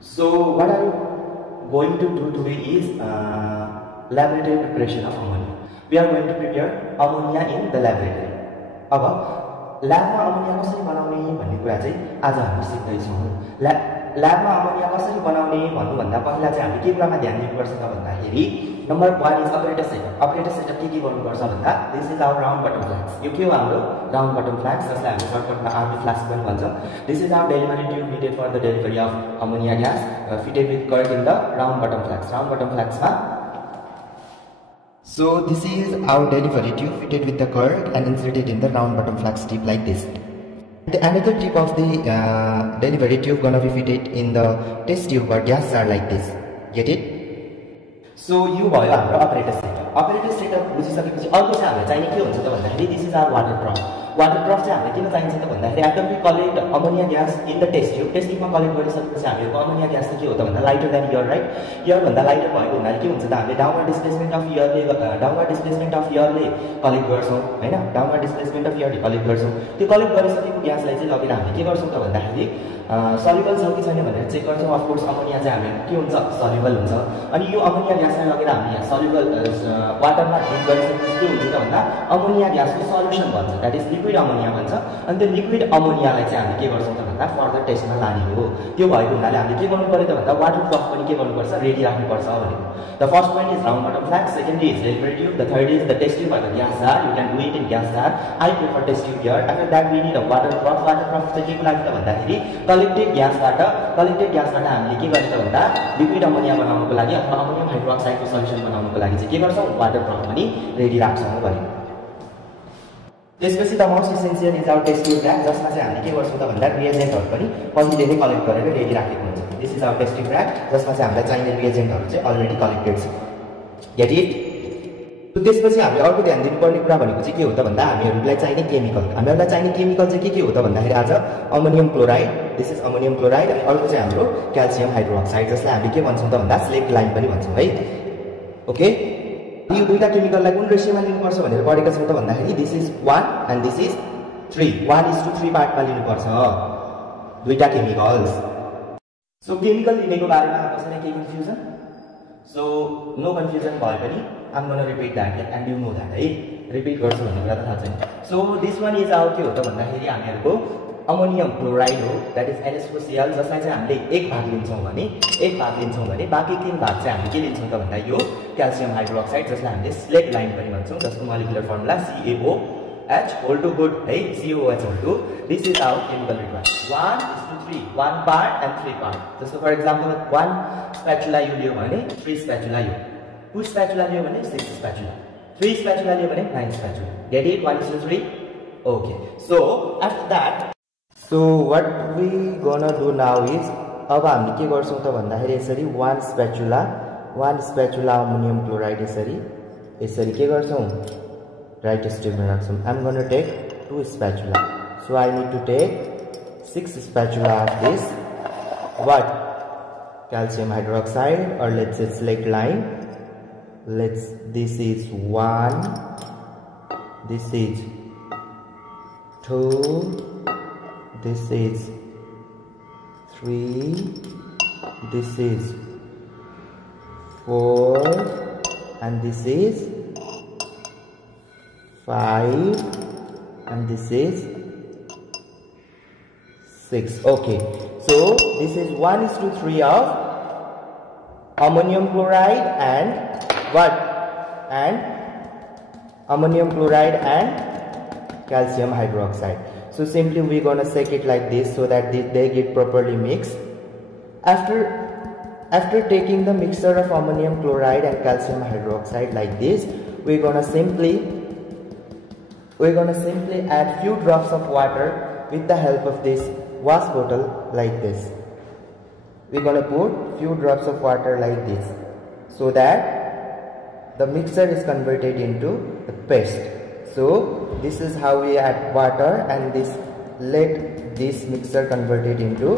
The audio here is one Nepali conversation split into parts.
So what are you going to do today is laboratory preparation of ammonia. We are going to prepare ammonia in the laboratory. अब ल्याबमा अमोनिया कसरी बनाउने भन्ने कुरा चाहिँ आज हामी सिक्दै छौं। ल्याबमा अमोनिया कसरी बनाउने भन्नुभन्दा पहिला चाहिँ हामी के कुरामा ध्यान दिनुपर्छ त भन्दाखेरि number 1 is apparatus setup. Operator setup के गर्नुपर्छ भन्दा this is our round bottom flask. यो के हो हाम्रो राउन्ड बटम फ्लास्क जसलाई हामी सर्टकटमा आरबी फ्लास्क पनि भन्छ। This is our delivery tube needed for the delivery of ammonia gas fitted with curd in the round bottom flask. Round bottom flask. So this is our delivery tube fitted with the curd and inserted in the round bottom flask tip like this. The another tip of the delivery tube gonna be fitted in the test tube or gas jar like this. Get it? So you भयो हाम्रो अपरेटर सेटअप। अपरेटर सेटअप बुझिसकेपछि अर्को चाहिँ हामीलाई चाहिने के हुन्छ त भन्दाखेरि this is our water drop. Water drop चाहिँ हामीलाई किन चाहिन्छ त भन्दाखेरि after we collect ammonia gas in the test ट्यूबमा कलेक्ट गरिसकेपछि हामीको अमोनिया ग्यास चाहिँ के हो त भन्दा lighter than air, right? Air भन्दा लाइटर भएको हुनाले के हुन्छ त हामीले डाउनवर्ड डिस्प्लेसमेन्ट अफ एयरले कलेक्ट गर्छौं, हैन? डाउनवर्ड डिस्प्लेसमेन्ट अफ एयरले कलेक्ट गर्छौं। त्यो कलेक्ट गरिसकेको ग्यासलाई चाहिँ लगेर हामीले के गर्छौं त भन्दाखेरि सल्युबल छ कि छैन भनेर चेक गर्छौं। अफ कोर्स अमोनिया चाहिँ हामी के हुन्छ सल्युबल हुन्छ। अनि यो अमोनिया ग्यासलाई लगेर हामी यहाँ सल्युबल वाटरमा डिप गरिसकेपछि के हुन्छ त भन्दा अमोनिया ग्यासको सल्युसन बन्छ, दैट इज लिक्विड अमोनिया भन्छ। अनि त्यो लिक्विड अमोनियालाई चाहिँ हामी के गर्छौं त भन्दा फर्दर टेस्टमा लाने हो। त्यो भएको हुनाले हामीले के गर्नु पर्यो त भन्दा वाटर ड्रप पनि के गर्नुपर्छ रेडी राख्नुपर्छ भनेको। The first point is round bottom flask, second is delivery tube, the third is the test tube or the gas jar. You can do it in gas jar. I prefer test tube here. After that we need a water drop. Water drop चाहिँ के को लागि त भन्दाखेरि कलेक्टेड ग्यासबाट हामीले के गर्ने त भन्दा लिक्विड अमोनिया बनाउनको लागि अथवा अमोनियम हाइड्रोक्साइडको सल्युसन बनाउनको लागि चाहिँ के गर्छौं वाटर ड्रप पनि रेडी राख्छौं भनेको। त्यसपछि the most essential is our test tube rack, जसमा चाहिँ हामीले के गर्छौं त भन्दा रिएजेन्टहरु पनि पहिले नै कलेक्ट गरेर रेडी राखेको हुन्छ। This is our test tube rack, जसमा चाहिँ हामीलाई चाहिने रिएजेन्टहरु चाहिँ अलरेडी कलेक्टेड छ। Get it? त्यसपछि हामीले अर्को ध्यान दिनुपर्ने कुरा भनेको चाहिँ के हो त भन्दा हामीहरुलाई चाहिने केमिकल। हामीहरुलाई चाहिने केमिकल चाहिँ के हो त भन्दाखेरि आज ammonium chloride, this is ammonium chloride, अनि अर्को चाहिँ हाम्रो क्याल्सियम हाइड्रोक्साइड जसलाई हामीले के भन्छौं त भन्दा स्लेक्ट लाइन पनि भन्छौं है। ओके, यो दुईटा केमिकललाई कुन रेशियोमा लिनुपर्छ भनेर पढेका छौं त भन्दाखेरि this is 1 and this is 3, 1:3 पार्टमा लिनुपर्छ दुईटा केमिकल्स। सो केमिकल लिनेको बारेमा कसैलाई केही कन्फ्युजन? सो नो कन्फ्युजन भए पनि I'm going to repeat that and you know that, है? रिपिट गर्छु भन्ने कुरा त थाहा छैन। So this one is our के हो त भन्दाखेरि हामीहरुको अमोनियम क्लोराइड हो, दैट इज NH4Cl, जसलाई चाहिँ हामीले एक भाग लिन्छौं भने बाँकी 3 भाग चाहिँ हामी के लिन्छौं त भन्दा यो क्याल्सियम हाइड्रोक्साइड, जसलाई हामीले स्लेक्ट लाइन पनि भन्छौं, जसको molecular formula CaOH whole two good है, COH whole two. This is our chemical requirement 1:3, 1 part and 3 part. जस्तो फर एक्जाम्पल 1 स्प्याचुला यो लियो भने 3 स्प्याचुला यो, 2 spatula लियो भने 6 spatula, 3 spatula लियो भने 9 spatula. Get it? 1:3. Okay. So after that, so what we gonna do now is अब हामीले के गर्छौं त भन्दाखेरि यसरी 1 spatula अमोनियम क्लोराइड यसरी के गर्छौं right स्टेपमा राख्छौं। I'm gonna take 2 spatula. So I need to take 6 spatula of this what calcium hydroxide, or let's say select line. This is 1, this is 2, this is 3, this is 4, and this is 5, and this is 6. Okay, so this is 1:3 of ammonium chloride and what? And ammonium chloride and calcium hydroxide. So simply we're gonna shake it like this so that they get properly mixed. After taking the mixture of ammonium chloride and calcium hydroxide like this, we're gonna simply add few drops of water with the help of this wash bottle like this. We're gonna put few drops of water like this so that the mixture is converted into the paste. So this is how we add water, and let this mixture converted into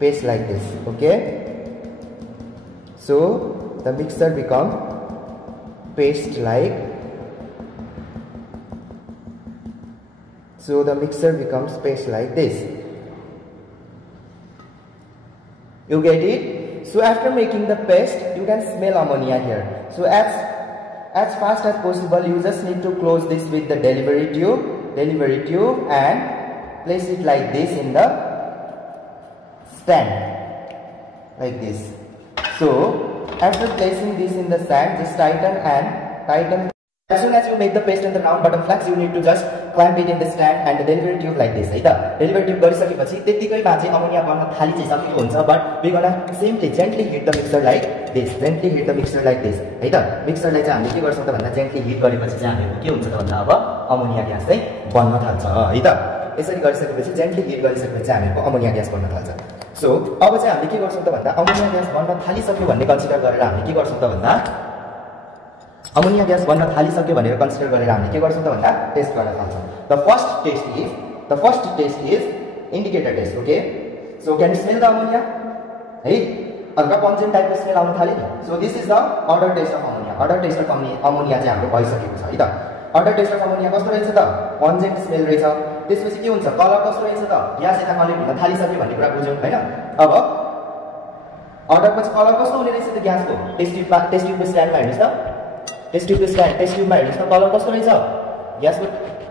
paste like this. Okay, so the mixture become paste like, so the mixture becomes paste like this. You get it? So after making the paste, you can smell ammonia here. So as fast as possible, you just need to close this with the delivery tube and place it like this in the stand, like this. So after placing this in the stand, just tighten. As soon as you make the paste in the round bottom flags, you need to just clamp it in the stand and the delivery tube like this. है त delivery tube गरिसकेपछि त्यतिकैमा चाहिँ अमोनिया बन्न थालिसकेको हुन्छ, but we gonna simply gently hit the mixer like this. है त मिक्सरलाई चाहिँ हामीले के गर्छौं त भन्दा gently hit गरेपछि चाहिँ हामीहरु के हुन्छ त भन्दा अब अमोनिया ग्यास चाहिँ बन्न थाल्छ है त। यसरी गरिसकेपछि gently hit गरिसकेपछि चाहिँ हामीहरुको अमोनिया ग्यास बन्न थाल्छ। सो अब चाहिँ हामीले के गर्छौं त भन्दा अमोनिया ग्यास बन्न थालिसक्यो भन्ने कन्सिडर गरेर हामीले के गर्छौं त भन्दा अमोनिया ग्यास बन्न थालिसक्यो भनेर कन्सिडर गरेर हामीले के गर्छौं त भन्दा टेस्ट गर्न थाल्छौं। The first test is indicator test. Okay, so can you smell the ammonia? है हल्का पञ्चेन्ट टाइपको स्मेल आउन थाल्यो नि। So this is the odour test of ammonia. Odour test of ammonia चाहिँ हाम्रो भइसकेको छ है त। अर्डर टेस्ट अफ अमोनिया कस्तो रहेछ त? पञ्चेन्ट स्मेल रहेछ। त्यसपछि के हुन्छ? कलर कस्तो रहेछ त? ग्यास यता कलेक्ट हुन थालिसक्यो भन्ने कुरा बुझ्यौ हैन। अब अर्डर पछि कलर कस्तो हुने रहेछ त ग्यासको? टेस्ट ट्युबको स्ट्यान्डमा हेर्नुस् त। टेस्ट ट्युबमा हेर्नुस् त कलर कस्तो रहेछ?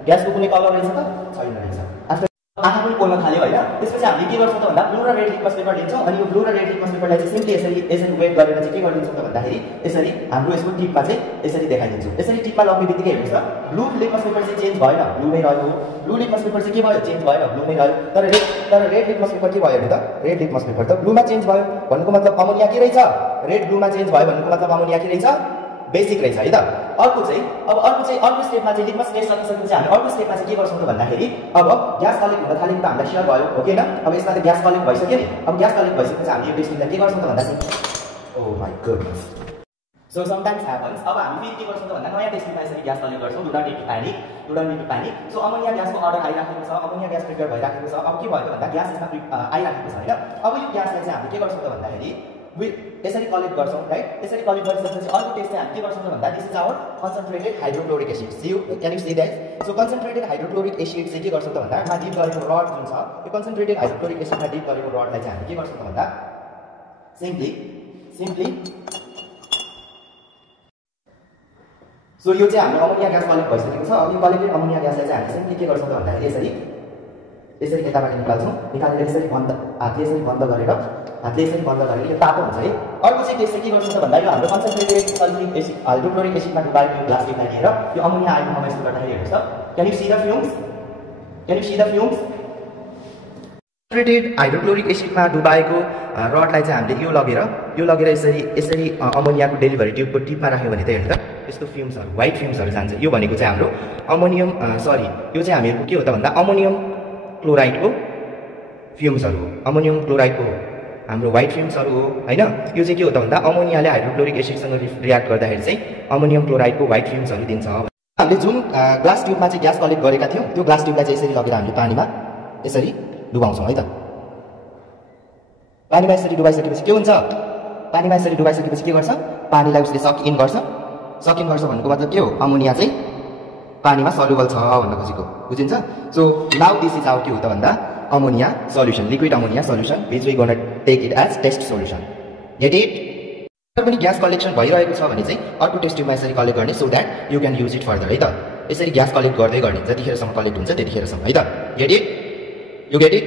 ग्यासको कुनै कलर रहेछ त? छैन रहेछ। आँखा पनि पोल्न थाल्यो हैन। त्यसपछि हामीले के गर्छौं त भन्दा ब्लू र रेड लिटमस पेपर लिन्छौं अनि यो ब्लू र रेड लिटमस पेपरलाई चाहिँ सिम्पली यसरी वेट गरेर चाहिँ के गरिदिन्छौं त भन्दाखेरि यसरी हाम्रो यसको टिपमा चाहिँ यसरी देखाइदिन्छौं। यसरी टिपमा लग्ने बित्तिकै हेर्नुस् त ब्लू लिटमस पेपर चाहिँ चेन्ज भएन, ब्लूमै रह्यो। ब्लू लिटमस पेपर चाहिँ के भयो? चेन्ज भएन, ब्लूमै रह्यो। तर रेड लिटमस पेपर के भयो त? रेड लिटमस पेपर त ब्लूमा चेन्ज भयो। भन्नुको मतलब अमोनिया के रहेछ? रेड ब्लूमा चेन्ज भयो भन्नुको मतलब अमोनिया के रहेछ? बेसिक रहेछ है त। अर्को स्टेपमा चाहिँ लिटमस टेस्ट सकिसकेपछि हामी अर्को स्टेपमा चाहिँ के गर्छौं त भन्दाखेरि अब ग्यास कलेक्ट हुन थालेको त हामीलाई स्योर भयो हो कि हैन। अब यसमा त ग्यास कलेक्ट भइसक्यो नि। अब ग्यास कलेक्ट भइसकेपछि हामीले यो टेस्टिङलाई के गर्छौं त भन्दा चाहिँ oh my goodness. So sometimes happens. अब हामी फेरि के गर्छौं त भन्दा नयाँ टेस्टिङमा यसरी ग्यास कलेक्ट गर्छौं। Do not need to panic. So ammonia ग्यासको अर्डर आइराखेको छ, अमोनिया ग्यास प्रिपेयर भइराखेको छ। अब के भयो त भन्दा ग्यास यसमा आइराखेको छ हैन। अब यो ग्यासलाई चाहिँ हामीले के गर्छौं त भन्दाखेरि यसरी कलेक्ट गर्छौं राइट। यसरी कलेक्ट गरिसकेपछि अर्को टेस्ट चाहिँ हामी के गर्छौं त भन्दा this is our concentrated hydrochloric acid. Can you see that? So concentrated hydrochloric acid चाहिँ के गर्छौं त भन्दा मा डिप गरेको रड जुन छ यो कन्सन्ट्रेटेड हाइड्रोक्लोरिक एसिडमा डिप गरेको रडलाई चाहिँ हामी के गर्छौं त भन्दा सिम्पली सो यो चाहिँ हाम्रो अमोनिया ग्यास कलेक्ट भइसकेको छ। अब यो कलेक्टेड अमोनिया ग्यासलाई चाहिँ हामी सिम्पली के गर्छौं त भन्दाखेरि यसरी यताबाट निकाल्छौं। निकालेर हातले यसरी बन्द गरेर यो तातो हुन्छ है। अर्को चाहिँ टेस्ट चाहिँ के गर्छौं त भन्दा यो हाम्रो कन्सन्ट्रेटेड सल्फ्युरिक एसिड हाइड्रोक्लोरिक एसिडमा डुबाएको यो ग्लास टिपलाई लिएर यो अमोनिया आएको ठाउँमा यसो गर्दाखेरि हेर्नुस् त। Can you see the fumes? Concentrated hydrochloric एसिडमा डुबाएको रडलाई चाहिँ हामीले यो लगेर यसरी अमोनियाको डेलिभरी ट्युबको टिपमा राख्यो भने त हेर्नु त यस्तो फ्युम्सहरु व्हाइट फ्युम्सहरु जान्छ। यो भनेको चाहिँ हाम्रो यो चाहिँ हामीहरुको के हो त भन्दा अमोनियम क्लोराइडको फ्युम्सहरु हो। अमोनियम क्लोराइडको हाम्रो व्हाइट फ्युम्सहरु हो हैन। यो चाहिँ के हो त भन्दा अमोनियाले हाइड्रोक्लोरिक एसिडसँग रियाक्ट गर्दाखेरि चाहिँ अमोनियम क्लोराइडको व्हाइट फ्युम्सहरु दिन्छ। हामीले जुन ग्लास ट्युबमा चाहिँ ग्यास कलेक्ट गरेका थियौं त्यो ग्लास ट्युबलाई चाहिँ यसरी लगेर हामीले पानीमा यसरी डुबाउँछौं है त। पानीमा यसरी डुबाइसकेपछि के हुन्छ? पानीमा यसरी डुबाइसकेपछि के गर्छ? पानीलाई उसले सक इन गर्छ भन्नुको मतलब के हो? अमोनिया चाहिँ पानीमा सल्युबल छ भन्न खोजेको बुझिन्छ। So now this is our के हो त भन्दा ammonia solution, liquid ammonia solution which we gonna take it as test solution. Get it? पनि ग्यास कलेक्सन भइरहेको छ भने चाहिँ अर्को टेस्ट ट्युबमा यसरी कलेक्ट गर्ने so that you can use it further है त। यसरी ग्यास कलेक्ट गर्दै गर्ने जतिखेरसम्म कलेक्ट हुन्छ त्यतिखेरसम्म है त। Get it? You get it?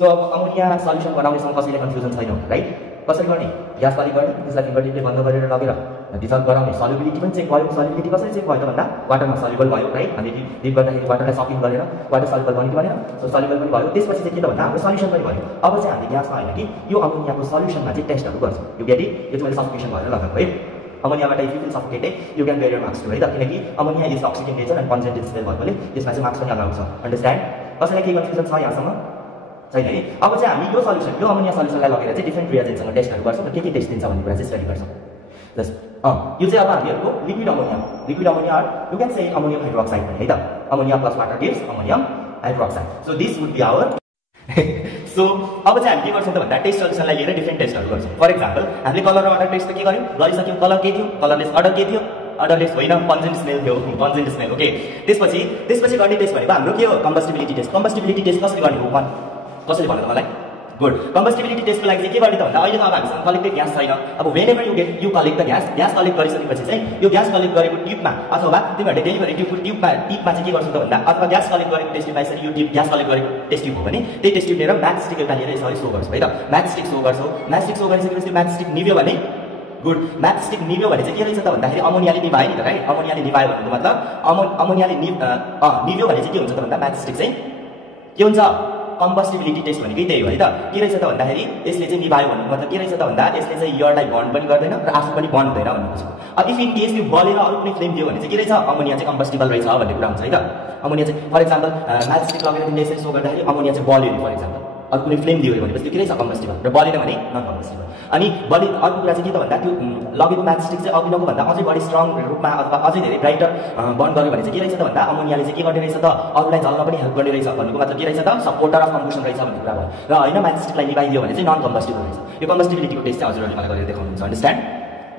So अब अमोनिया सल्युसन बनाउनेसम्म कसैले कन्फ्युजन छैन राइट? कसरी गर्ने? ग्यास कलेक्ट गर्ने, त्यसलाई फिङ्गरटिपले बन्द गरेर लगेर डिसल्भ गराउने। सल्युबिलिटी पनि चेक भयो। सल्युबिलिटी कसरी चेक भयो त भन्दा वाटरमा सल्युबल भयो राइट। हामीले डिप गर्दाखेरि वाटरलाई सकिङ गरेर वाटर सल्युबल बन्यो कि भनेन? सो सल्युबल पनि भयो। त्यसपछि चाहिँ के त भन्दा हाम्रो सल्युसन पनि भयो। अब चाहिँ हामीले ग्यासमा हैन कि यो अमोनियाको सल्युसनमा चाहिँ टेस्टहरु गर्छौं। You get it? यो चाहिँ मैले सफिकेसन भनेर लगाएको है। अमोनियाबाट if you feel suffocated you can bear your marks too है त। किनकि ammonia is toxic in nature and pungent smell भएकोले यसमा चाहिँ मार्क्स पनि अलाउड छ। अन्डरस्ट्यान्ड? कसैलाई केही कन्फ्युजन छ यहाँसम्म? छैन है। अब चाहिँ हामी यो अमोनिया सल्युसनलाई लगेर चाहिँ डिफरेन्ट रिएजेन्टसँग टेस्टहरु गर्छौं र के टेस्ट दिन्छ भन्ने कुरा चाहिँ स्टडी गर्छौं। जस्ट यो चाहिँ अब हामीहरुको liquid ammonia you can say ammonium hydroxide है त। Ammonia plus water gives ammonium hydroxide. So this would be our so अब चाहिँ हामी के गर्छौं त भन्दा टेस्ट सल्युसनलाई लिएर डिफरेन्ट टेस्टहरु गर्छौं। फर एक्जाम्पल हामीले कलर र अर्डर टेस्ट त के गर्यौं? गरिसक्यौं। कलर के थियो? कलरलेस। अर्डर के थियो? अर्डरलेस होइन, पञ्चेन्ट स्मेल थियो। पञ्चेन्ट स्मेल ओके। त्यसपछि गर्ने टेस्ट भनेको हाम्रो के हो? कम्बस्टिबिलिटी टेस्ट। कम्बस्टिबिलिटी टेस्ट कसरी गर्ने हो? कसरी भन्नु त मलाई? गुड कम्बस्टिबिलिटी टेस्टको लागि चाहिँ के गर्ने त भन्दा अहिले त अब हामीसँग कलेक्टेड ग्यास छैन अब whenever you collect the gas collect गरिसकेपछि चाहिँ यो ग्यास कलेक्ट गरेको ट्युबमा अथवा तिमीहरूले डेलिभरी ट्युबको टिपमा चाहिँ के गर्छौ त भन्दा अथवा ग्यास कलेक्ट गरेको टेस्ट ट्युब यसरी यो ट्युब ग्यास कलेक्ट गरेको टेस्ट ट्युब हो भने त्यही टेस्ट ट्युब लिएर म्याच स्टिक एउटा लिएर यसरी सो गर्छौ है त म्याच स्टिक सो गर्छौ म्याच स्टिक सो गरिसकेपछि म्याच स्टिक निभ्यो भने गुड म्याच स्टिक निभ्यो भने चाहिँ के रहेछ त भन्दाखेरि अमोनियाले निभायो नि त राइट अमोनियाले निभायो भनेको मतलब अमोनियाले निभ्यो भने चाहिँ के हुन्छ त भन्दा म्याच स्टिक चाहिँ के हुन्छ कम्बस्टिबिलिटी टेस्ट भनेकै त्यही हो है त के रहेछ त भन्दाखेरि यसले चाहिँ निभायो भन्नु मतलब के रहेछ त भन्दा यसले चाहिँ एयरलाई बन्ड पनि गर्दैन र आफू पनि बन्ड हुँदैन भन्नु खोजेको अब इफ इन केस यो बलेर अरू कुनै फ्लेम दियो भने चाहिँ के रहेछ अमोनिया चाहिँ कम्बस्टिबल रहेछ भन्ने कुरा हुन्छ है त अमोनिया चाहिँ फर एक्जाम्पल म्याच स्टिक लगेर तिमीले यसरी सो गर्दाखेरि अमोनिया चाहिँ बल्यो फर एक्जाम्पल अरू कुनै फ्लेम दियो भनेपछि के रहेछ कम्बस्टिबल र बलेन भने नन कम्बस्टिबल अनि बलि अर्को कुरा चाहिँ के त भन्दा त्यो लगेको म्याच स्टिक चाहिँ अघिल्लोको भन्दा अझै बढी स्ट्रङ रूपमा अथवा अझै धेरै ब्राइटर बन्ड गर्यो भने चाहिँ के रहेछ त भन्दा अमोनियाले चाहिँ के गर्ने रहेछ त अरूलाई जल्न पनि हेल्प गर्ने रहेछ भन्नुको मतलब के रहेछ त सपोर्टर अफ कम्बसन रहेछ भन्ने कुरा भयो र होइन म्याच स्टिकलाई निभाइदियो भने चाहिँ नन कम्बस्टिबल रहेछ यो कम्बस्टिबिलिटीको टेस्ट चाहिँ हजुरहरूले मलाई गरेर देखाउनुहुन्छ अन्डरस्ट्यान्ड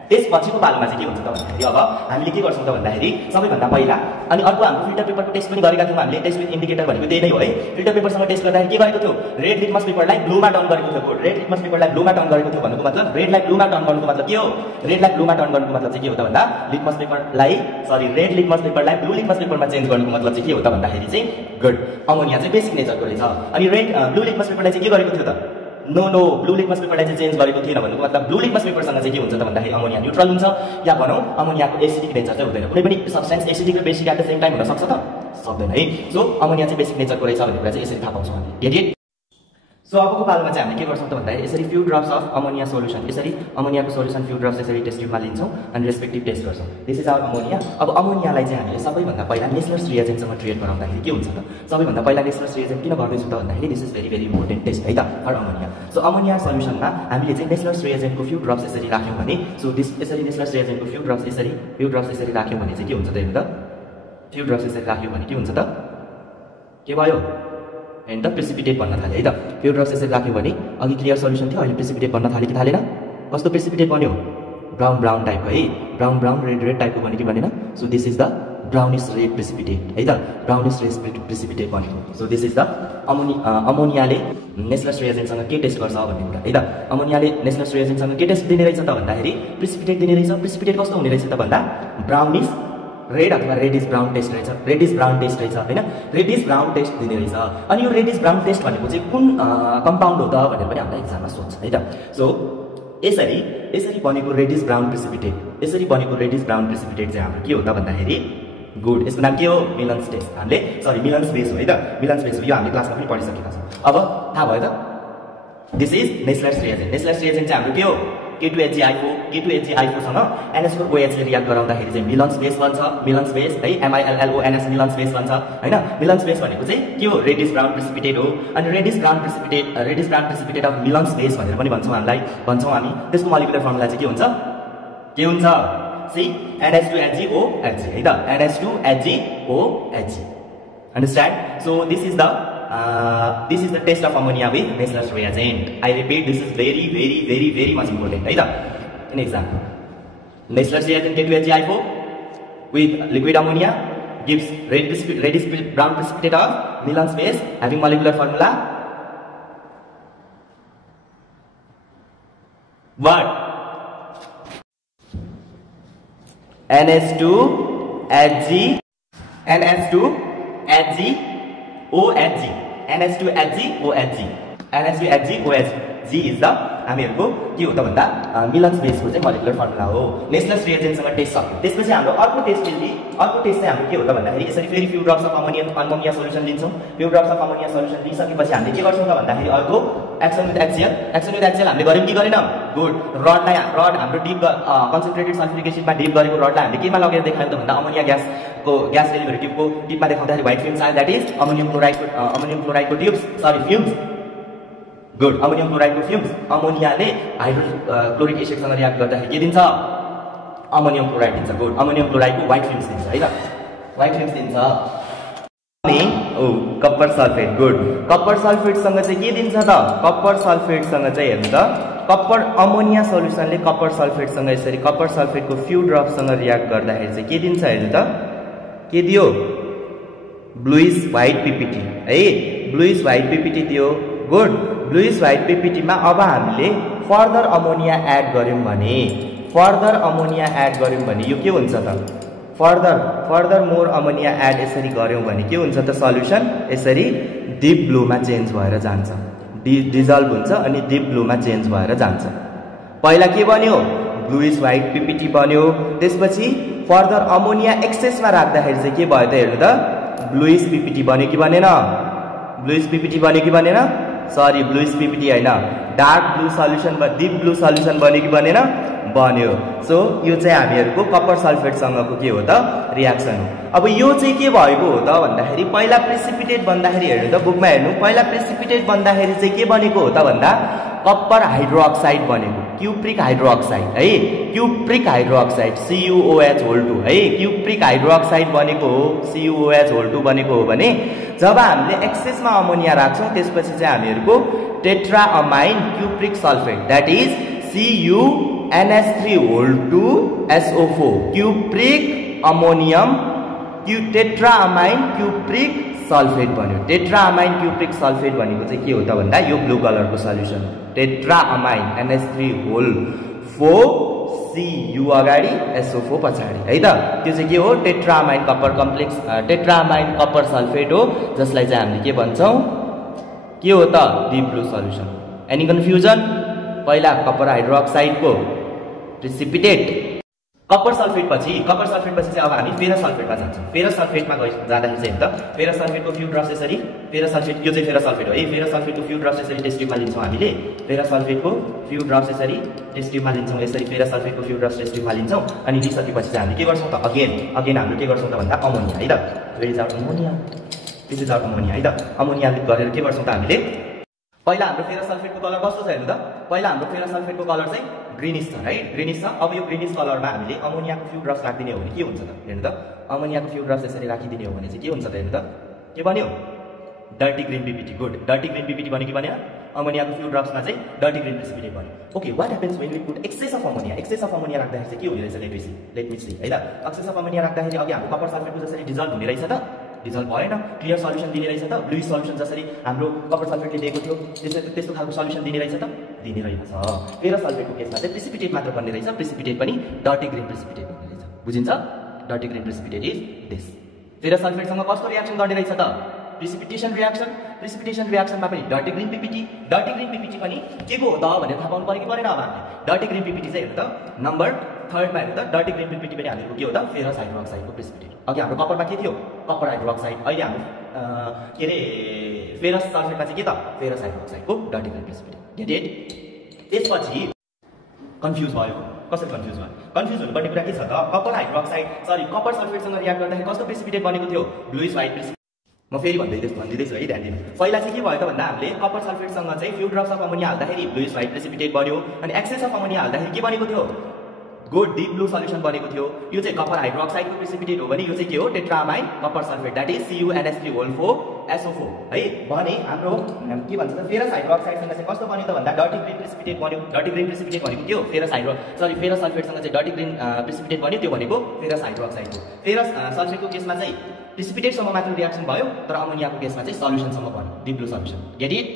त्यसपछिको पालोमा चाहिँ के हुन्छ त भन्दाखेरि अब हामीले के गर्छौँ त भन्दाखेरि सबैभन्दा पहिला अनि अर्को हाम्रो फिल्टर पेपरको टेस्ट पनि गरेका थियौँ हामीले टेस्ट विथ इन्डिकेटर भनेको त्यही नै हो है फिल्टर पेपरसँग टेस्ट गर्दाखेरि के गरेको थियो रेड लिटमस पेपरलाई ब्लूमा टर्न गरेको थियो रेड लिटमस पेपरलाई ब्लूमा टर्न गरेको थियो भन्नुको मतलब रेडलाई ब्लूमा टर्न गर्नुको मतलब के हो रेडलाई ब्लूमा टर्न गर्नुको मतलब चाहिँ के हो त भन्दा लिटमस पेपरलाई रेड लिटमस पेपरलाई ब्लू लिटमस पेपरमा चेन्ज गर्नुको मतलब चाहिँ के हो त भन्दाखेरि चाहिँ गुड अमोनिया चाहिँ बेसिक नेचरको रहेछ अनि ब्लू लिटमस पेपरलाई चाहिँ के गरेको थियो त नो ब्लू लिटमस पेपरलाई चाहिँ चेन्ज गरेको थिएन भन्नुको मतलब ब्लू लिटमस पेपरसँग चाहिँ के हुन्छ त भन्दाखेरि अमोनिया न्युट्रल हुन्छ या भनौँ अमोनियाको एसिडिक नेचर चाहिँ हुँदैन कुनै पनि सब्सटेन्स एसिडिक र basic at the same time हुन सक्छ त सक्दैन है सो अमोनिया चाहिँ बेसिक नेचरको रहेछ भन्ने कुरा चाहिँ यसरी थाहा पाउँछौँ हामीले गेट इट सो अबको पालोमा चाहिँ हामीले के गर्छौँ त भन्दाखेरि यसरी few drops of ammonia solution यसरी अमोनियाको सोल्युसन फ्यू ड्रप्स यसरी टेस्ट ट्युबमा लिन्छौँ अनि रेस्पेक्टिभ टेस्ट गर्छौँ दिस इज आवर अमोनिया अब अमोनियालाई चाहिँ हामीले सबैभन्दा पहिला नेस्लर्स रिएजेन्टसँग ट्रिएट गराउँदाखेरि के हुन्छ त सबैभन्दा पहिला नेस्लर्स रिएजेन्ट किन गर्दैछु त भन्दाखेरि this is very very important test है त फर अमोनिया सो अमोनिया सोल्युसनमा हामीले चाहिँ नेस्लर्स रिएजेन्टको फ्यू ड्रप्स यसरी राख्यौँ भने सो यसरी नेस्लर्स रिएजेन्टको फ्यू ड्रप्स यसरी राख्यौँ भने चाहिँ के हुन्छ त हेर्नु त फ्यू ड्रप्स यसरी राख्यौँ भने के हुन्छ त के भयो एन्ड त प्रेसिपिटेट बन्न थाल्यो है त फ्यू ड्रप्स यसरी राख्यो भने अघि क्लियर सोल्युसन थियो अहिले प्रेसिपिटेट बन्न थाल्यो कि थालेन कस्तो प्रेसिपिटेट बन्यो ब्राउन टाइपको है ब्राउन रेड टाइपको बन्यो कि बनेन so this is the brownish red precipitate है त ब्राउनिश रेड प्रेसिपिटेट बन्यो सो दिस इज द अमोनियाले नेस्लर्स रिएजेन्टसँग के टेस्ट गर्छ भन्ने कुरा है त अमोनियाले नेस्लर्स रिएजेन्टसँग के टेस्ट दिने रहेछ त भन्दाखेरि प्रेसिपिटेट दिने रहेछ प्रेसिपिटेट कस्तो हुने रहेछ त भन्दा ब्राउनिश रेड अथवा रेडिस ब्राउन टेस्ट रहेछ रेडिस ब्राउन टेस्ट रहेछ होइन रेडिस ब्राउन टेस्ट दिने रहेछ अनि यो रेडिस ब्राउन टेस्ट भनेको चाहिँ कुन कम्पाउन्ड हो त भनेर पनि हामीलाई एक्जाममा सोध्छ है त सो यसरी बनेको रेडिस ब्राउन प्रेसिपिटेट चाहिँ हाम्रो के हो त भन्दाखेरि गुड यसको नाम के हो मिलन्स टेस्ट हामीले मिलन्स बेस हो है त मिलन्स बेस हो यो हामीले क्लासमा पनि पढिसकेका छौँ अब थाहा भयो त दिस इज नेस्लर्स रिएजेन्ट चाहिँ हाम्रो के हो K2HgI4 सँग NH4OH ले रिएक्ट गराउँदाखेरि चाहिँ मिलन्स बेस बन्छ मिलन्स बेस है MILLONS मिलन्स बेस बन्छ हैन मिलन्स बेस भनेको चाहिँ के हो रेडिस ब्राउन प्रेसिपिटेट हो अनि reddish brown precipitate of Millon's base भनेर पनि भन्छौँ हामी त्यसको मोलिकुलर फर्मुला चाहिँ के हुन्छ सी NH2HgOH है त NH2HgOH understand so this is the test of ammonia with Nesler's reagent. I repeat, this is very, very, very, very much important. Right? An example. Nesler's reagent K2HgI4 with liquid ammonia gives reddish brown precipitate of Milan's base having molecular formula. What? NH2HgOH. G is the हामीहरुको के हो त भन्दा मिलन्स बेसको चाहिँ मोलिकुलर फर्मुला हो नेस्लर्स रिएजेन्टसँग टेस्ट सक्यो त्यसपछि हाम्रो अर्को टेस्ट चाहिँ हाम्रो के हो त भन्दाखेरि यसरी फेरि few drops of ammonia solution लिन्छौँ few drops of ammonia solution लिइसकेपछि हामीले के गर्छौँ त भन्दाखेरि अर्को एक्सन विथ HCl हामीले गर्यौँ कि गरेनौँ गुड रड हाम्रो डिप कन्सन्ट्रेटेड सल्फ्युरिक एसिडमा डिप गरेको रडलाई हामीले केमा लगेर देखायौँ त भन्दा अमोनिया ग्यास डेलिभरी ट्युबको टिपमा देखाउँदाखेरि व्हाइट फिल्म आयो द्याट इज अमोनियम क्लोराइडको ट्युब्स फ्युम्स गुड अमोनियम क्लोराइडको फ्युम्स अमोनियाले हाइड्रोक्लोरिक एसिडसँग रिएक्ट गर्दाखेरि के दिन्छ अमोनियम क्लोराइड दिन्छ गुड अमोनियम क्लोराइडको व्हाइट फिल्म्स दिन्छ है त व्हाइट फिल्म्स दिन्छ अनि कपर सल्फेट गुड कपर सल्फेटसँग चाहिँ के दिन्छ त कपर सल्फेटसँग चाहिँ हेर्नु त कपर अमोनिया सोल्युसनले कपर सल्फेटसँग यसरी कपर सल्फेटको फ्यू ड्रपसँग रिएक्ट गर्दाखेरि चाहिँ के दिन्छ हेर्नु त के दियो ब्लुइश व्हाइट पिपिटी है ब्लुइश व्हाइट पिपिटी दियो गुड ब्लुइश व्हाइट PPT मा अब हामीले फर्दर अमोनिया एड गर्यौं भने यो के हुन्छ त फर्दर मोर अमोनिया एड यसरी गर्यौं भने के हुन्छ त सल्युसन यसरी डीप ब्लूमा चेन्ज भएर जान्छ डिजल्भ हुन्छ अनि डीप ब्लूमा चेन्ज भएर जान्छ पहिला के बन्यो ब्लुइश व्हाइट PPT बन्यो त्यसपछि फर्दर अमोनिया एक्सेसमा राख्दाखेरि चाहिँ के भयो त हेर्नु त ब्लुइश PPT बन्यो कि बनेन ब्लुइश PPT बन्यो कि बनेन सरी ब्लुइश PPT हैन dark blue solution deep blue solution बन्यो कि बनेन बन्यो सो यो चाहिँ हामीहरुको कपर सल्फेट सँगको के हो त रियाक्सन हो अब यो चाहिँ के भएको हो त भन्दाखेरि पहिला प्रेसिपिटेट बन्दाखेरि हेर्नु त बुकमा हेर्नु पहिला प्रेसिपिटेट बन्दाखेरि चाहिँ के बनेको हो त भन्दा कपर हाइड्रोक्साइड बनेको क्युप्रिक हाइड्रोक्साइड है क्युप्रिक हाइड्रोक्साइड CuOH2 है क्युप्रिक हाइड्रोक्साइड बनेको हो CuOH2 बनेको हो भने जब हामीले एक्सेसमा अमोनिया राख्छौं त्यसपछि चाहिँ हामीहरुको tetraammine cupric sulphate that is CuNH3O2SO4 cupric ammonium tetraammine cupric sulphate बन्यो टेट्राअमाइन क्युप्रिक सल्फेट भनेको चाहिँ के हो त भन्दा यो ब्लू कलरको सल्युसन टेट्राअमाइन NH3O4 Cu अगाडि SO4 पछाडी है त त्यो चाहिँ के हो tetraammine copper complex टेट्राअमाइन copper sulphate हो जसलाई चाहिँ हामीले के भन्छौं के हो त deep blue solution any confusion पहिला कपर हाइड्रोक्साइडको प्रेसिपिटेट कपर सल्फेट पछि चाहिँ अब हामी फेरस सल्फेटमा जान्छौं फेरस सल्फेटमा जाँदाखेरि चाहिँ त फेरस सल्फेटको फ्यु ड्रप्स यसरी फेरस सल्फेट यो चाहिँ फेरस सल्फेट हो है फेरस सल्फेटको फ्यु ड्रप्स यसरी टेस्ट ट्युबमा लिन्छौं हामीले फेरस सल्फेटको फ्यु ड्रप्स यसरी टेस्ट ट्युबमा लिन्छौं यसरी फेरस सल्फेटको फ्यु ड्रप्स टेस्ट ट्युबमा लिन्छौं अनि लिइसकेपछि चाहिँ हामीले के गर्छौं त अगेन हामीले के गर्छौं त भन्दा अमोनिया है त दिस इज आवर अमोनिया है त अमोनिया गरेर के गर्छौं त हामीले पहिला हाम्रो फेरस सल्फेटको कलर कस्तो छ हेर्नु त पहिला हाम्रो फेरस सल्फेटको कलर चाहिँ ग्रीनिश छ है ग्रीनिश छ अब यो ग्रीनिश कलरमा हामीले अमोनियाको फ्यु ड्रप्स राखिदिने हो भने के हुन्छ त हेर्नु त अमोनियाको फ्यु ड्रप्स यसरी राखिदिने हो भने चाहिँ के हुन्छ त हेर्नु त के बन्यो dirty green PPT good dirty green PPT बन्यो कि बनेन अमोनियाको फ्यु ड्रप्समा चाहिँ डर्टी ग्रीन प्रेसिपिटेट बन्यो okay what happens when we put excess of ammonia राख्दाखेरि चाहिँ के हुने रहेछ लेट मी सी है त एक्सेस अफ अमोनिया राख्दाखेरि अघि हाम्रो कपर सल्फेटको जसरी डिजल्भ हुने रहेछ त डिजल्भ भएन क्लियर सल्युसन दिने रहेछ त ब्लू सल्युसन जसरी हाम्रो कपर सल्फेटले दिएको थियो त्यस्तो खालको सल्युसन दिने रहेछ त दिने रहेछ फेरस सल्फेटको केसमा चाहिँ प्रेसिपिटेट मात्र बन्ने रहेछ प्रेसिपिटेट पनि डर्टी ग्रीन प्रेसिपिटेट बन्ने रहेछ बुझिन्छ dirty green precipitate is this ferrous सल्फेटसँग कस्तो रियाक्सन गर्ने रहेछ त प्रेसिपिटेसन रियाक्सनमा पनि डर्टी ग्रीन PPT पनि के को हो त भनेर थाहा पाउनु पर्यो कि परेन अब हामीले डर्टी ग्रीन PPT चाहिँ हेर्नु त नम्बर 3 मा हेर्नु त डर्टी ग्रीन PPT पनि हामीहरुको के हो त फेरस हाइड्रोक्साइडको प्रेसिपिटेट अघि हाम्रो कपरमा के थियो कपर हाइड्रोक्साइड अहिले हाम्रो के रे फेरस सल्फेटमा चाहिँ के त फेरस हाइड्रोक्साइडको dirty green precipitate get it त्यसपछि कन्फ्युज भयो कसरी कन्फ्युज हुनुपर्ने कुरा के छ त कपर सल्फेटसँग रियाक्ट गर्दाखेरि कस्तो प्रेसिपिटेट बनेको थियो ब्लुइश व्हाइट म फेरि भन्दिदैछु है ध्यान दिनु पहिला चाहिँ के भयो त भन्दा हामीले कपर सल्फेटसँग चाहिँ फ्यु ड्रप्स अफ अमोनिया हाल्दाखेरि ब्लुइश व्हाइट प्रेसिपिटेट बन्यो अनि एक्सेस अफ अमोनिया हाल्दाखेरि के बनेको थियो गुड डीप ब्लू सल्युसन बनेको थियो यो चाहिँ कपर हाइड्रोक्साइडको प्रेसिपिटेट हो भने यो चाहिँ के हो tetraammine copper sulphate that is CuNH3O4 SO4 है भने हाम्रो के भन्छ त फेरस हाइड्रोक्साइडसँग चाहिँ कस्तो बन्यो त भन्दा डर्टी ग्रीन प्रेसिपिटेट बन्यो डर्टी ग्रीन प्रेसिपिटेट भनेको के हो फेरस सल्फेटसँग चाहिँ डर्टी ग्रीन प्रेसिपिटेट बन्यो त्यो भनेको फेरस हाइड्रोक्साइडको फेरस सल्फेटको केसमा चाहिँ प्रेसिपिटेटसम्म मात्र रियाक्सन भयो तर अमोनियाको केसमा चाहिँ सल्युसनसम्म बन्यो deep blue solution get it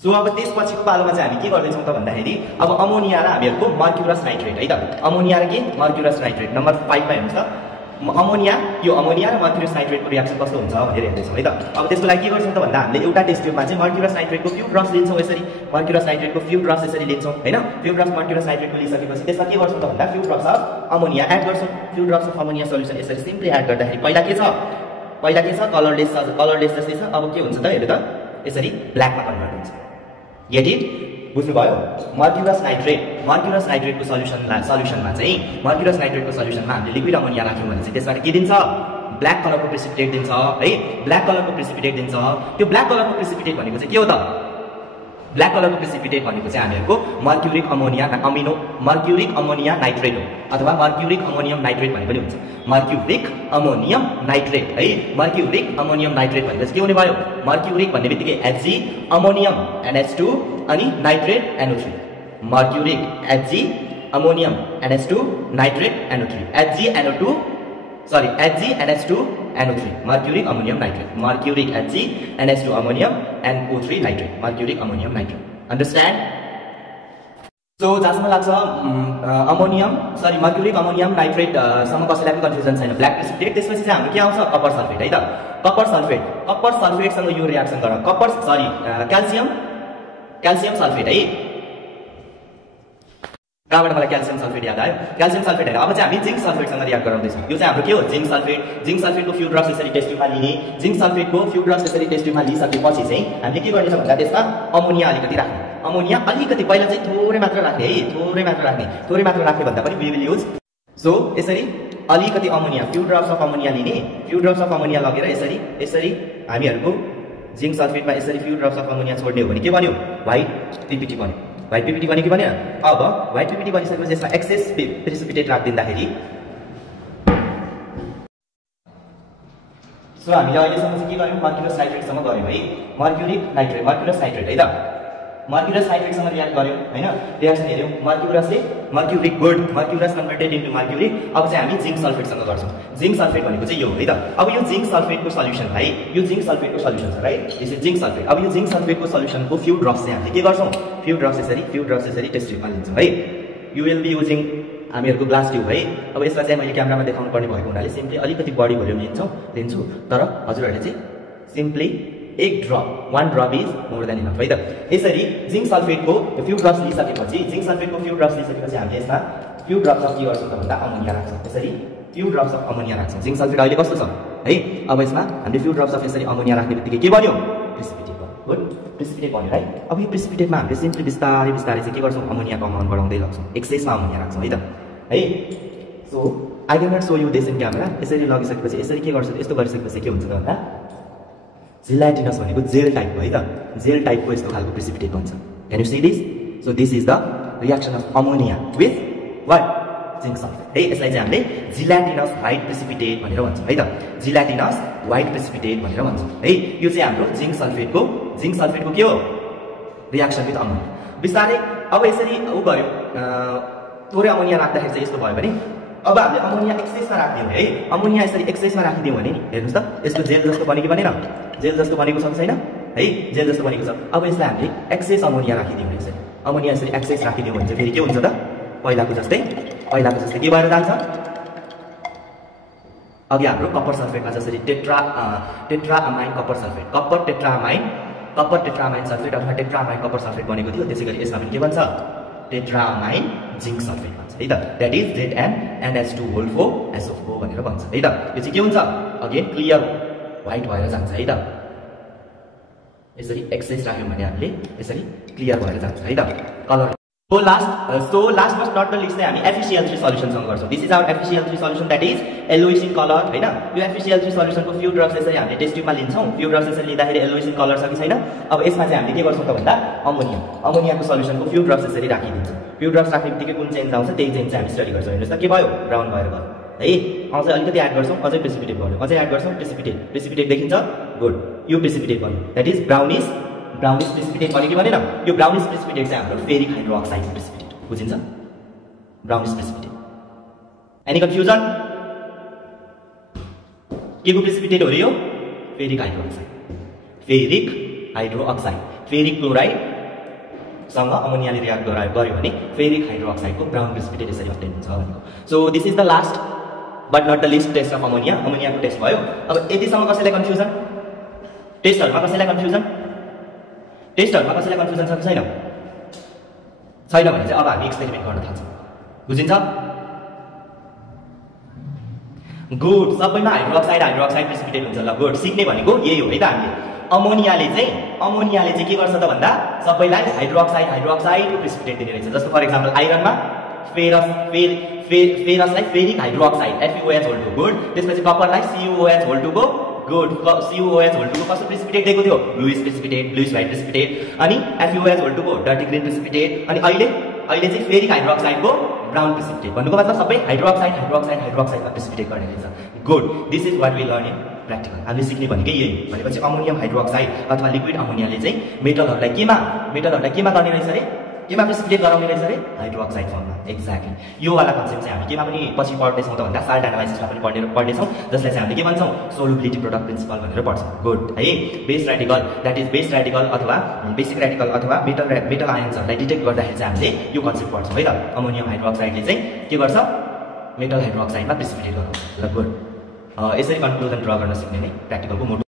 so अब त्यसपछिको पालोमा चाहिँ हामी के गर्दैछौँ त भन्दाखेरि अब अमोनिया र हामीहरुको मर्क्युरस नाइट्रेट है त अमोनिया र के मर्क्युरस नाइट्रेट नम्बर 5 मा हेर्नुस् त अमोनिया र मर्क्युरस नाइट्रेटको रियाक्सन कस्तो हुन्छ भनेर हेर्दैछौँ है त अब त्यसको लागि के गर्छौँ त भन्दा हामीले एउटा टेस्ट ट्युबमा चाहिँ मर्क्युरस नाइट्रेटको फ्यु ड्रप्स लिन्छौँ यसरी मर्क्युरस नाइट्रेटको फ्यु ड्रप्स यसरी लिन्छौँ हैन फ्यु ड्रप्स मर्क्युरस नाइट्रेटको लिइसकेपछि त्यसमा के गर्छौँ त भन्दा few drops of ammonia add गर्छौँ few drops of ammonia solution यसरी सिम्पली एड गर्दाखेरि पहिला के छ कलरलेस जस्तै छ अब के हुन्छ त हेर्नु त यसरी ब्ल्याकमा कन्भर्ट हुन्छ गेट इट बुझ्नुभयो मर्क्युरस नाइट्रेटको सल्युसनमा चाहिँ मर्क्युरस नाइट्रेटको सल्युसनमा हामीले लिक्विड अमोनिया राख्यौँ भने चाहिँ त्यसबाट के दिन्छ ब्ल्याक कलरको प्रेसिपिटेट दिन्छ है ब्ल्याक कलरको प्रेसिपिटेट दिन्छ त्यो ब्ल्याक कलरको प्रेसिपिटेट भनेको चाहिँ के हो त ब्ल्याक कलरको प्रेसिपिटेट भनेको चाहिँ हामीहरुको मर्क्युरिक अमोनिया नाइट्रेट हो अथवा मर्क्युरिक अमोनियम नाइट्रेट भने पनि हुन्छ मर्क्युरिक अमोनियम नाइट्रेट है मर्क्युरिक अमोनियम नाइट्रेट भनेपछि के हुने भयो मर्क्युरिक भन्ने बित्तिकै Hg अमोनियम NH2 अनि nitrate NO3 mercuric Hg ammonium NH2 nitrate NO3 Hg NH2 NO3 mercuric ammonium nitrate mercuric Hg NH2 ammonium NO3 nitrate mercuric ammonium nitrate understand? So जहाँसम्म लाग्छ ammonium sorry mercuric ammonium nitrate सम्म कसैलाई पनि कन्फ्युजन छैन, ब्ल्याक प्रेसिपिटेट। त्यसपछि चाहिँ हाम्रो के आउँछ? कपर सल्फेट है त। कपर सल्फेटसँग यो रियाक्सन गर, क्याल्सियम सल्फेट है। कहाँबाट मलाई क्याल्सियम सल्फेट याद आयो? क्याल्सियम सल्फेट हैन, अब चाहिँ हामी जिंक सल्फेटसँग रियाक्ट गराउँदैछौँ। यो चाहिँ हाम्रो के हो? जिंक सल्फेटको फ्यू ड्रप्स यसरी टेस्ट ट्युबमा लिने। जिंक सल्फेटको फ्यू ड्रप्स यसरी टेस्ट ट्युबमा लिइसकेपछि चाहिँ हामीले के गर्नेछ भन्दा त्यसमा अमोनिया अलिकति राख्ने। अमोनिया अलिकति पहिला चाहिँ थोरै मात्र राख्ने है, थोरै मात्र राख्ने भन्दा पनि वी विल युज। सो यसरी अलिकति ammonia, few drops of ammonia लिने। फ्यू ड्रप्स अफ अमोनिया लगेर यसरी हामीहरूको जिंक सल्फेटमा यसरी फ्यू ड्रप्स अफ अमोनिया छोड्ने हो भने के बन्यो? व्हाइट पिपिटी बन्यो। व्हाइट पिपिटी बन्यो कि बनेन? अब व्हाइट पिपिटी बनिसकेपछि यसमा एक्सेस प्रेसिपिटेट राखिदिँदाखेरि सो हामीले अहिलेसम्म चाहिँ के गर्यौँ? मर्क्युरस नाइट्रेटसँग गऱ्यौँ है। मर्क्युरस नाइट्रेट है त। मर्क्युरस नाइट्रेटसँग रियाक्ट गर्यौँ हैन, रियाक्सन हेर्यौँ। Mercurous converted into mercuric. अब चाहिँ हामी जिंक सल्फेटसँग गर्छौँ। जिंक सल्फेट भनेको चाहिँ यो है त। अब यो जिंक सल्फेटको सल्युसन भाइ, यो जिंक सल्फेटको सल्युसन छ right, this is zinc sulphate. अब यो जिंक सल्फेटको सल्युसनको फ्यू ड्रप्स चाहिँ हामीले के गर्छौँ? फ्यू ड्रप्स यसरी टेस्ट ट्युबमा लिन्छौँ है। यु विल बी युजिङ हामीहरूको ग्लास ट्युब है। अब यसमा चाहिँ मैले क्यामेरामा देखाउनु पर्ने भएको हुनाले सिम्पली अलिकति बढी भोल्युम लिन्छु, तर हजुरहरूले चाहिँ सिम्पली एक drop, 1 drop is more than enough है त। यसरी जिंक सल्फेटको फ्यू ड्रप्स लिइसकेपछि हामीले यसमा फ्यू ड्रप्स अफ के गर्छौँ त भन्दा अमोनिया राख्छौँ। यसरी फ्यू ड्रप्स अफ अमोनिया राख्छौँ। जिंक सल्फेट अहिले कस्तो छ है? अब यसमा हामीले फ्यू ड्रप्स अफ यसरी अमोनिया राख्ने बित्तिकै के बन्यो? प्रेसिपिटेट बन्यो। गुड, प्रेसिपिटेट बन्यो राइट। अब यो प्रेसिपिटेटमा हामीले सिम्पली बिस्तारै चाहिँ के गर्छौँ? अमोनियाको अमाउन्ट बढाउँदै लग्छौँ, एक्सेसमा अमोनिया राख्छौँ है त है। So I can not show you this in camera. यसरी लगिसकेपछि यसरी के गर्छ? यस्तो गरिसकेपछि के हुन्छ त भन्दा जेलाटिनस भनेको जेल टाइपको है त, जेल टाइपको यस्तो खालको प्रेसिपिटेट बन्छ। Can you see this? So this is the reaction of ammonia with what? Zinc sulphate है। यसलाई चाहिँ हामीले जिलाटिनस व्हाइट प्रेसिपिटेट भनेर भन्छौँ है त। जिलाटिनस व्हाइट प्रेसिपिटेट भनेर भन्छौँ है। यो चाहिँ हाम्रो जिंक सल्फेटको के हो? Reaction with ammonia. बिस्तारै अब यसरी उ गर्यो, थोरै अमोनिया राख्दाखेरि चाहिँ यस्तो भयो भने अब हामीले अमोनिया एक्सेसमा राखिदियौँ है। अमोनिया यसरी एक्सेसमा राखिदियौँ भने नि हेर्नुहोस् त, यसको जेल जस्तो बन्यो कि बनेन? जेल जस्तो बनेको छ कि छैन है? जेल जस्तो बनेको छ। अब यसलाई हामीले एक्सेस अमोनिया राखिदियौँ यसरी। अमोनिया यसरी एक्सेस राखिदियौँ भने चाहिँ फेरि के हुन्छ त? पहिलाको जस्तै के भएर जान्छ? अघि हाम्रो कपर सल्फेटमा जसरी टेट्रामाइन कपर सल्फेट, कपर टेट्रामाइन सल्फेट अथवा टेट्रामाइन कपर सल्फेट बनेको थियो, त्यसै गरी यसमा पनि के भन्छ? टेट्रामाइन जिंक सल्फेट भन्छ है त। द्याट इज ZnNH2O भनेर भन्छ है त। यो चाहिँ के हुन्छ? अगेन क्लियर व्हाइट भएर जान्छ है त। यसरी एक्सेस राख्यौँ भने हामीले यसरी क्लियर भएर जान्छ है त colour. So last but not the least हामी FeCl3 सल्युसनसँग गर्छौँ। This is our FeCl3 solution that is yellowish in colour हैन। यो FeCl3 सल्युसनको फ्यू ड्रप्स यसरी हामीले टेस्ट ट्युबमा लिन्छौँ। फ्यू ड्रप्स यसरी लिँदाखेरि येलोइश इन कलर छ कि छैन? अब यसमा चाहिँ हामीले के गर्छौँ त भन्दा अमोनियाको सल्युसनको फ्यू ड्रप्स यसरी राखिदिन्छौँ। फ्यू ड्रप्स राख्ने बित्तिकै कुन चेन्ज आउँछ त्यही चेन्ज चाहिँ हामी स्टडी गर्छौँ। हेर्नुहोस् त के भयो? ब्राउन भएर गयो है। अझै अलिकति एड गर्छौँ, अझै प्रेसिपिटेट बन्यो, अझै एड गर्छौँ, प्रेसिपिटेट देखिन्छ। गुड, यो प्रेसिपिटेट बन्यो, द्याट इज ब्राउनिश प्रेसिपिटेट बन्यो कि बनेन? यो ब्राउनिश प्रेसिपिटेट चाहिँ हाम्रो फेरिक हाइड्रोक्साइड प्रेसिपिटेट बुझिन्छ? Brownish precipitate. Any confusion? के को प्रेसिपिटेट हो र यो? Ferric hydroxide. फेरिक क्लोराइड सँग अमोनियाले रियाक्ट गर्यो भने फेरिक हाइड्रोक्साइडको ब्राउन प्रेसिपिटेट यसरी अब्टेन हुन्छ भनेको। So this is the last but not the least test of अमोनियाको टेस्ट भयो। अब यतिसम्म कसैलाई कन्फ्युजन? टेस्टहरुमा कसैलाई कन्फ्युजन छ कि छैन? छैन भने चाहिँ अब हामी एक्सपेरिमेन्ट गर्न थाल्छौँ। बुझिन्छ? गुड, सबैमा हाइड्रोक्साइड प्रेसिपिटेट हुन्छ। ल गुड, सिक्ने भनेको यही हो है त। हामीले अमोनियाले चाहिँ के गर्छ त भन्दा सबैलाई हाइड्रोक्साइड प्रेसिपिटेट दिने रहेछ। जस्तो फर एक्जाम्पल आइरनमा फेरसलाई फेरिक हाइड्रोक्साइड FeOH2 गुड, त्यसपछि कपरलाई CuOH2 को गुड, CuOH2 को कस्तो प्रेसिपिटेट दिएको थियो? Bluish white precipitate. अनि FeOH2 को डर्टी ग्रीन प्रेसिपिटेट। अनि अहिले चाहिँ फेरिक हाइड्रोक्साइडको ब्राउन प्रेसिपिटेट। भन्नुको मतलब सबै हाइड्रोक्साइडमा प्रेसिपिटेट गर्ने रहेछ। Good, this is what we learn in practical. हामीले सिक्ने भनेकै यही भनेपछि अमोनियम हाइड्रोक्साइड अथवा लिक्विड अमोनियाले चाहिँ मेटलहरूलाई केमा गर्ने रहेछ अरे? केमा प्रेसिपिटेट गराउने रहेछ रे हाइड्रोक्साइड फर्ममा एक्ज्याक्टली यो वाला कन्सेप्ट चाहिँ हामी केमा पनि पछि पढ्दैछौँ त भन्दा साल्ट एनालाइसिसमा पनि पढ्नेछौँ जसलाई चाहिँ हामीले के भन्छौँ सोलुबिलिटी प्रोडक्ट प्रिन्सिपल भनेर पढ्छौँ गुड है base radical that is base radical अथवा बेसिक रेडिकल अथवा मेटल आयन्सहरूलाई डिटेक्ट गर्दाखेरि चाहिँ हामीले यो कन्सेप्ट पढ्छौँ है त अमोनियम हाइड्रोक्साइडले चाहिँ के गर्छ मेटल हाइड्रोक्साइडमा प्रेसिपिटेट गराउँछ ल गुड यसरी कन्क्लुजन ड्र गर्न सिक्ने नै प्र्याक्टिकलको